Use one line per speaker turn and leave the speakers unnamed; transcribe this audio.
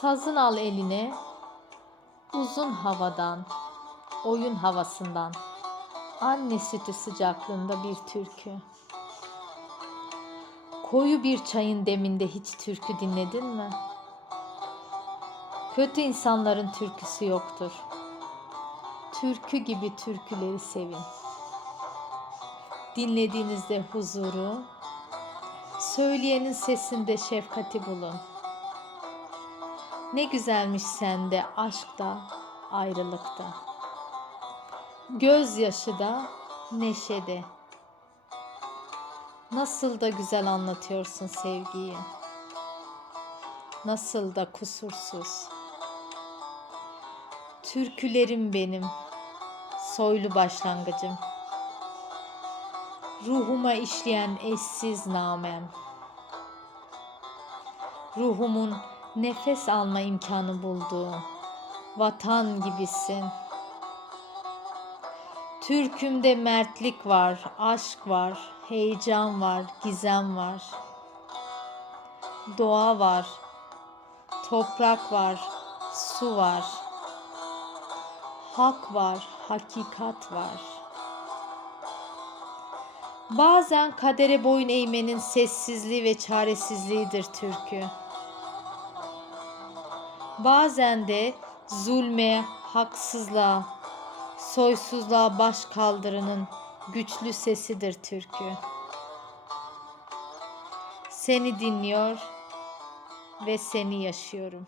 Sazın al eline, uzun havadan, oyun havasından, anne sütü sıcaklığında bir türkü. Koyu bir çayın deminde hiç türkü dinledin mi? Kötü insanların türküsü yoktur. Türkü gibi türküleri sevin. Dinlediğinizde huzuru, söyleyenin sesinde şefkati bulun. Ne güzelmiş sende aşkta, ayrılıkta. Gözyaşı da, neşede. Nasıl da güzel anlatıyorsun sevgiyi. Nasıl da kusursuz. Türkülerim benim, soylu başlangıcım. Ruhuma işleyen eşsiz namem. Ruhumun nefes alma imkanı bulduğu vatan gibisin. Türkümde mertlik var, aşk var, heyecan var, gizem var. Doğa var, toprak var, su var. Hak var, hakikat var. Bazen kadere boyun eğmenin sessizliği ve çaresizliğidir türkü. Bazen de zulme, haksızlığa, soysuzluğa baş kaldırının güçlü sesidir türkü. Seni dinliyor ve seni yaşıyorum.